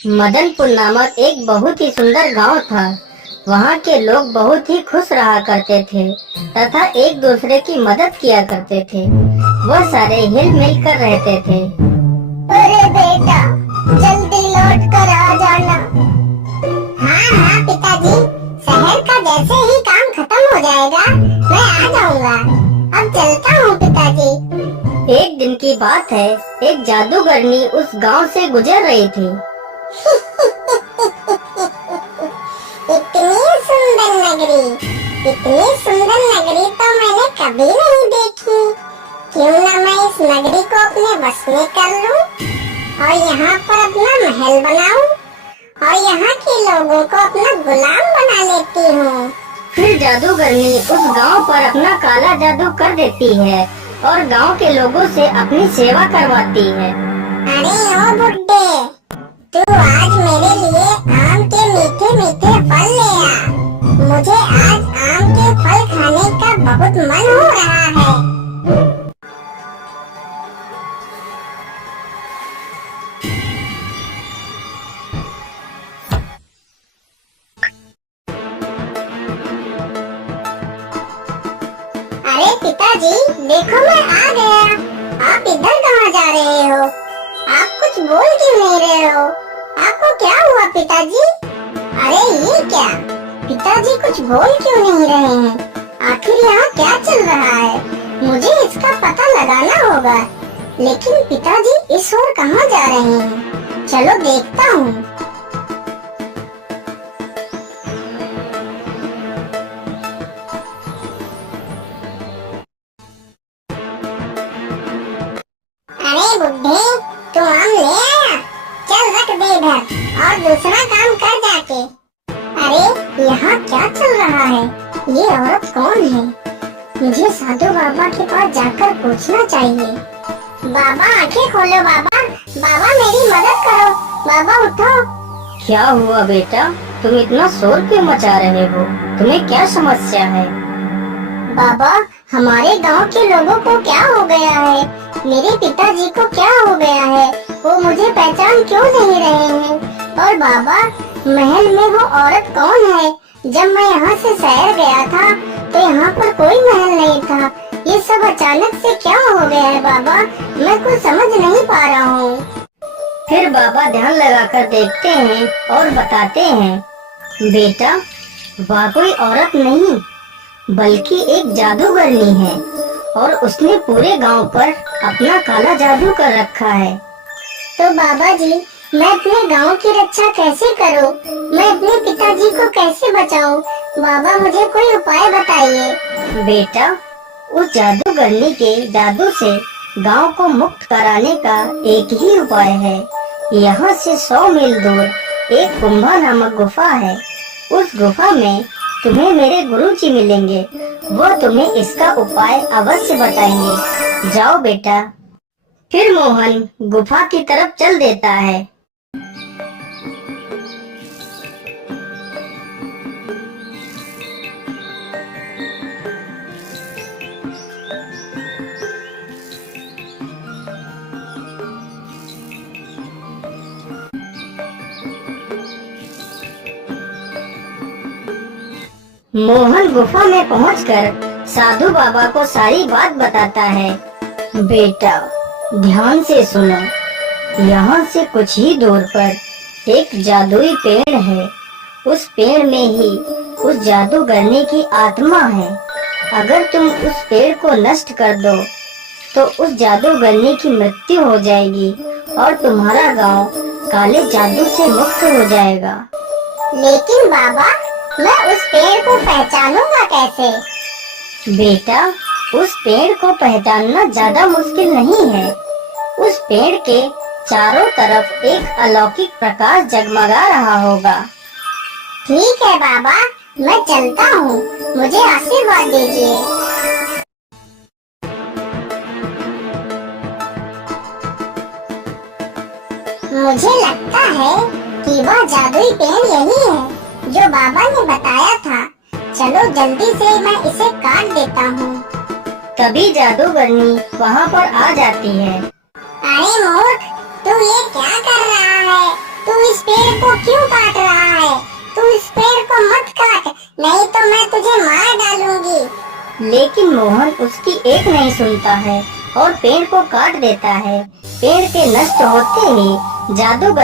मदनपुर नामक एक बहुत ही सुंदर गांव था। वहां के लोग बहुत ही खुश रहा करते थे तथा एक दूसरे की मदद किया करते थे। वह सारे हिल मिल कर रहते थे। अरे बेटा, जल्दी लौट कर आ जाना। हाँ हाँ पिताजी, शहर का जैसे ही काम खत्म हो जाएगा मैं आ जाऊंगा। अब चलता हूँ पिताजी। एक दिन की बात है, एक जादूगरनी उस गांव से गुजर रही थी। इतनी सुंदर नगरी तो मैंने कभी नहीं देखी। क्यों ना मैं इस नगरी को अपने बस में कर लूं और यहाँ पर अपना महल बनाऊं और यहाँ के लोगों को अपना गुलाम बना लेती हूँ। फिर जादूगरनी उस गांव पर अपना काला जादू कर देती है और गांव के लोगों से अपनी सेवा करवाती है। अरे ओ बुड्ढे, तू आज मेरे लिए आम के मीठे मीठे फल ले आ। मुझे आज आम के फल खाने का बहुत मन हो रहा है। अरे पिताजी, देखो मैं आ गया। आप इधर कहाँ जा रहे हो? आप कुछ बोल क्यों नहीं रहे हो? आपको क्या हुआ पिताजी? अरे ये क्या, पिताजी कुछ बोल क्यों नहीं रहे हैं? आखिर यहाँ क्या चल रहा है? मुझे इसका पता लगाना होगा। लेकिन पिताजी इस ओर कहाँ जा रहे हैं? चलो देखता हूँ। अरे बुड्ढे, तू आम ले आया? चल रख दे इधर और दूसरा काम कर जाके। अरे यहाँ क्या चल रहा है? ये औरत कौन है? मुझे साधु बाबा के पास जाकर पूछना चाहिए। बाबा आंखें खोलो बाबा, बाबा मेरी मदद करो, बाबा उठो। क्या हुआ बेटा, तुम इतना शोर क्यों मचा रहे हो? तुम्हें क्या समस्या है? बाबा, हमारे गांव के लोगों को क्या हो गया है? मेरे पिताजी को क्या हो गया है? वो मुझे पहचान क्यों नहीं रहे हैं? और बाबा, महल में वो औरत कौन है? जब मैं यहाँ से शहर गया था तो यहाँ पर कोई महल नहीं था। ये सब अचानक से क्या हो गया है बाबा? मैं कुछ समझ नहीं पा रहा हूँ। फिर बाबा ध्यान लगाकर देखते हैं और बताते हैं, बेटा वह कोई औरत नहीं बल्कि एक जादूगरनी है और उसने पूरे गांव पर अपना काला जादू कर रखा है। तो बाबा जी, मैं अपने गांव की रक्षा कैसे करूं? मैं अपने पिताजी को कैसे बचाऊं? बाबा मुझे कोई उपाय बताइए। बेटा, उस जादूगरनी के जादू से गांव को मुक्त कराने का एक ही उपाय है। यहाँ से 100 मील दूर एक कुंभा नामक गुफा है। उस गुफा में तुम्हें मेरे गुरुजी मिलेंगे। वो तुम्हें इसका उपाय अवश्य बताएंगे। जाओ बेटा। फिर मोहन गुफा की तरफ चल देता है। मोहन गुफा में पहुंचकर साधु बाबा को सारी बात बताता है। बेटा ध्यान से सुनो, यहाँ से कुछ ही दूर पर एक जादुई पेड़ है। उस पेड़ में ही उस जादूगरनी की आत्मा है। अगर तुम उस पेड़ को नष्ट कर दो तो उस जादूगरनी की मृत्यु हो जाएगी और तुम्हारा गांव काले जादू से मुक्त हो जाएगा। लेकिन बाबा, मैं उस पेड़ को पहचानूंगा कैसे? बेटा, उस पेड़ को पहचानना ज्यादा मुश्किल नहीं है। उस पेड़ के चारों तरफ एक अलौकिक प्रकाश जगमगा रहा होगा। ठीक है बाबा, मैं चलता हूँ। मुझे आशीर्वाद दीजिए। मुझे लगता है कि वह जादुई पेड़ यही है जो बाबा ने बताया था। चलो जल्दी से मैं इसे काट देता हूँ। तभी जादूगरनी वहाँ पर आ जाती है। अरे मूर्ख, तू ये क्या कर रहा है? तू इस पेड़ को क्यों काट रहा है? तू इस पेड़ को मत काट, नहीं तो मैं तुझे मार डालूंगी। लेकिन मोहन उसकी एक नहीं सुनता है और पेड़ को काट देता है। पेड़ के नष्ट होते ही जादूगर